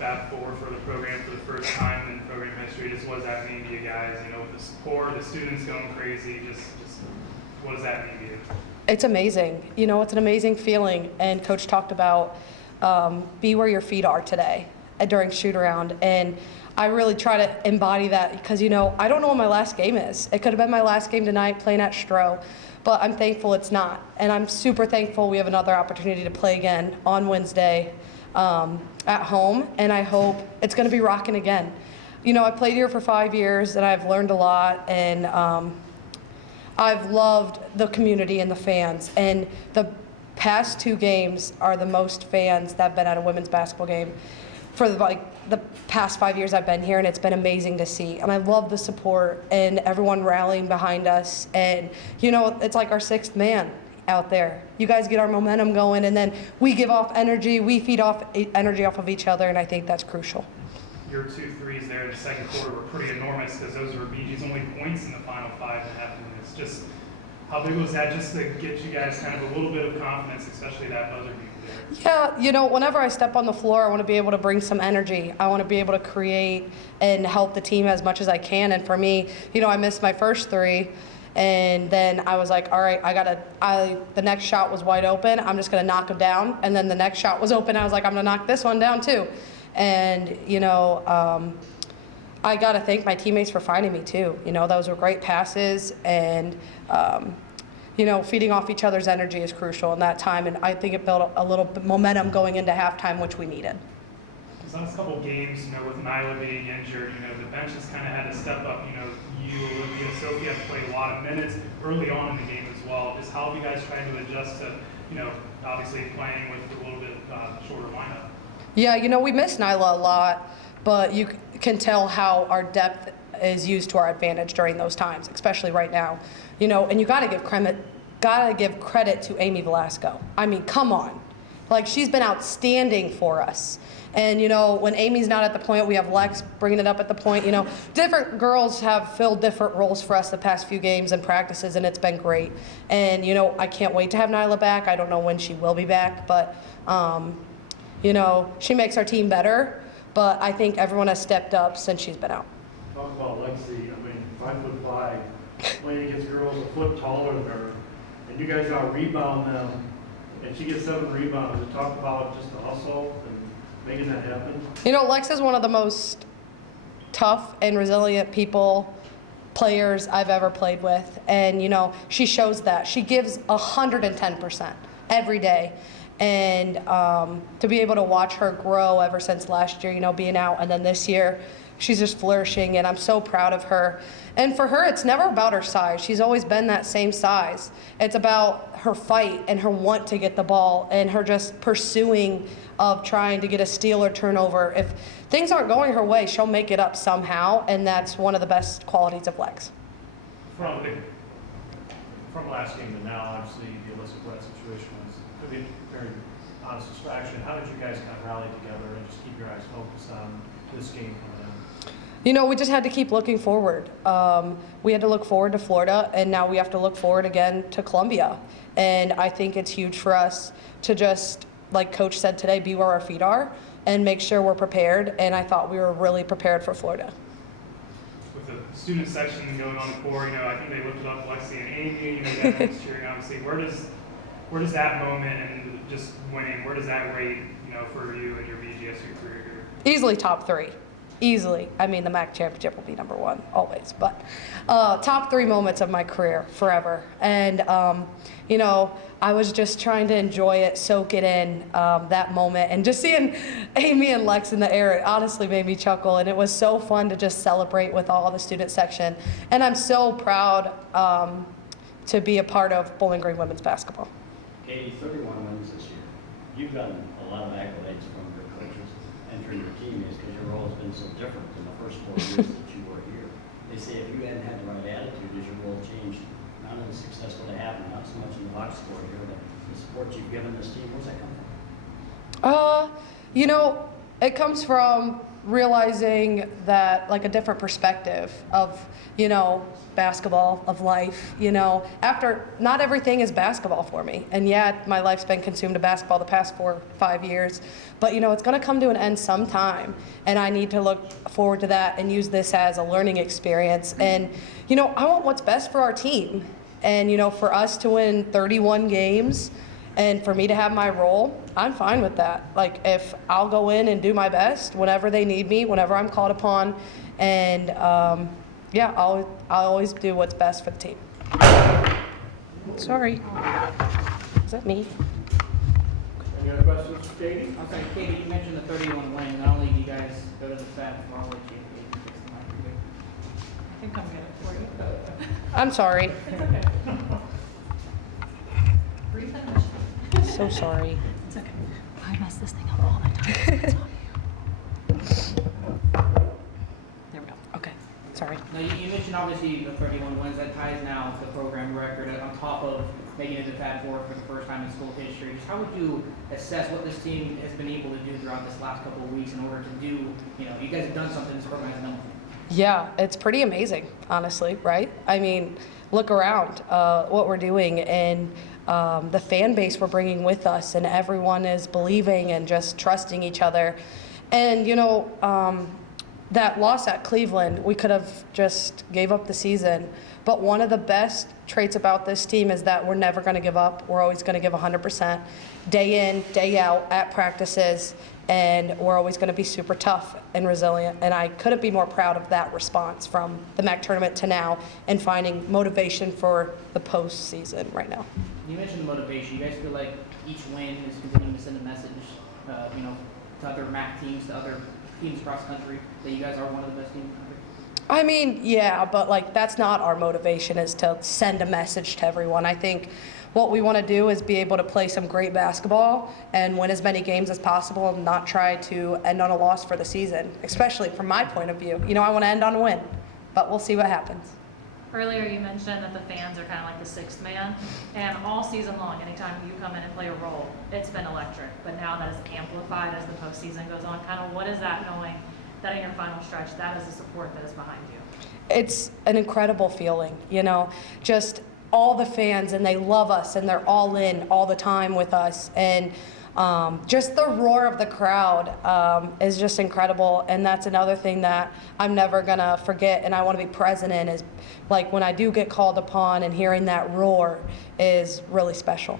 Fab Four for the program for the first time in program history. Just what does that mean to you guys? You know, with the support, the students going crazy, just what does that mean to you? It's amazing. You know, it's an amazing feeling. And Coach talked about be where your feet are today during shoot around. And I really try to embody that because, you know, I don't know what my last game is. It could have been my last game tonight playing at Stroh, but I'm thankful it's not. And I'm super thankful we have another opportunity to play again on Wednesday at home. And I hope it's going to be rocking again. You know, I played here for 5 years and I've learned a lot. And I've loved the community and the fans. And the past 2 games are the most fans that have been at a women's basketball game for the past 5 years I've been here, and it's been amazing to see. And I love the support and everyone rallying behind us. And, you know, it's like our 6th man out there. You guys get our momentum going, and then we give off energy. We feed off energy off of each other, and I think that's crucial. Your 2 threes there in the second quarter were pretty enormous because those were BG's only points in the final 5.5 minutes. Just how big was that just to get you guys kind of a little bit of confidence, especially that buzzer beat there? Yeah, you know, whenever I step on the floor, I want to be able to bring some energy. I want to be able to create and help the team as much as I can. And for me, you know, I missed my first 3. And then I was like, all right, the next shot was wide open. I'm just going to knock him down. And then the next shot was open. I was like, I'm going to knock this one down too. And, you know, I got to thank my teammates for finding me too. You know, those were great passes, and, you know, feeding off each other's energy is crucial in that time. And I think it built a little bit momentum going into halftime, which we needed. These last couple of games, you know, with Nyla being injured, you know, the bench has kind of had to step up. You know, you, Olivia, Sophie have played a lot of minutes early on in the game as well. Just how have you guys tried to adjust to, you know, obviously playing with a little bit shorter lineup? Yeah, you know, we miss Nyla a lot, but you can tell how our depth is used to our advantage during those times, especially right now. You know, and you got to give credit to Amy Velasco. I mean, come on. Like, she's been outstanding for us. And, you know, when Amy's not at the point, we have Lex bringing it up at the point. You know, different girls have filled different roles for us the past few games and practices, and it's been great. And, you know, I can't wait to have Nyla back. I don't know when she will be back, but, you know, she makes our team better. But I think everyone has stepped up since she's been out. Talk about Lexi. I mean, 5'5", playing against girls a foot taller than her, and you guys out rebound them, and she gets 7 rebounds. To talk about just the hustle and making that happen. You know, Lex is one of the most tough and resilient players I've ever played with, and you know, she shows that. She gives 110% every day. And to be able to watch her grow ever since last year, you know, being out, and then this year, she's just flourishing, and I'm so proud of her. And for her, it's never about her size. She's always been that same size. It's about her fight and her want to get the ball and her just pursuing of trying to get a steal or turnover. If things aren't going her way, she'll make it up somehow, and that's one of the best qualities of Lex. From last game to now, obviously, the illicit wet situation was could be a very honest distraction. How did you guys kind of rally together and just keep your eyes focused on this game coming in? You know, we just had to keep looking forward. We had to look forward to Florida, and now we have to look forward again to Columbia. And I think it's huge for us to just, like Coach said today, be where our feet are and make sure we're prepared. And I thought we were really prepared for Florida. With the student section going on the court, you know, I think they lifted up Lexi and Amy, you know, everyone's cheering, obviously. Where does that moment and just winning, where does that rate, you know, for you and your BGSU career here? Easily top 3. Easily. I mean, the MAC championship will be number 1 always, but top 3 moments of my career forever. And, you know, I was just trying to enjoy it, soak it in, that moment. And just seeing Amy and Lex in the air, it honestly made me chuckle. And it was so fun to just celebrate with all the student section. And I'm so proud to be a part of Bowling Green women's basketball. Kadie, 31 wins this year. You've gotten a lot of accolades from your coaches entering your team is because your role has been so different than the first 4 years that you were here. They say if you hadn't had the right attitude, as your role changed, none of the success would have happened, not so much in the box score here, but the support you've given this team. Where's that come from? You know, it comes from realizing that, like, a different perspective of, basketball, of life, after not everything is basketball for me. And yeah, my life's been consumed to basketball the past 4 or 5 years, but it's going to come to an end sometime. And I need to look forward to that and use this as a learning experience. And, I want what's best for our team. And, for us to win 31 games and for me to have my role, I'm fine with that. Like, if I'll go in and do my best whenever they need me, whenever I'm called upon, and yeah, I'll always do what's best for the team. Sorry. Is that me? Any other questions for Kadie? I'm sorry, Kadie, you mentioned the 31 win. Not only do you guys go to the Fab for all the championships, I think I'm good for you. I'm sorry. It's okay. Refinish. So sorry. It's okay. I mess this thing up all the time. It's on you. There we go. Okay. Sorry. Now, you mentioned obviously the 31 wins. That ties now to the program record on top of making it to Fab Four for the first time in school history. Just how would you assess what this team has been able to do throughout this last couple of weeks in order to do, you guys have done something this program hasn't done before? Yeah, it's pretty amazing, honestly, right? I mean, look around what we're doing and the fan base we're bringing with us, and everyone is believing and just trusting each other. And, that loss at Cleveland, we could have just gave up the season. But one of the best traits about this team is that we're never going to give up. We're always going to give 100%, day in, day out, at practices, and we're always going to be super tough and resilient. And I couldn't be more proud of that response from the MAC tournament to now, and finding motivation for the postseason right now. You mentioned the motivation. You guys feel like each win is continuing to send a message, to other MAC teams, to other teams across the country, that you guys are one of the best teams in the country? I mean, yeah, but that's not our motivation, is to send a message to everyone. I think what we want to do is be able to play some great basketball and win as many games as possible, and not try to end on a loss for the season, especially from my point of view. I want to end on a win, but we'll see what happens. Earlier you mentioned that the fans are kind of like the sixth man, and all season long, anytime you come in and play a role, it's been electric. But now that is amplified as the postseason goes on. Kind of what is that, knowing that in your final stretch, that is the support that is behind you? It's an incredible feeling, just all the fans, and they love us, and they're all in all the time with us. And just the roar of the crowd is just incredible. And that's another thing that I'm never gonna forget, and I want to be present in, is like when I do get called upon, and hearing that roar is really special.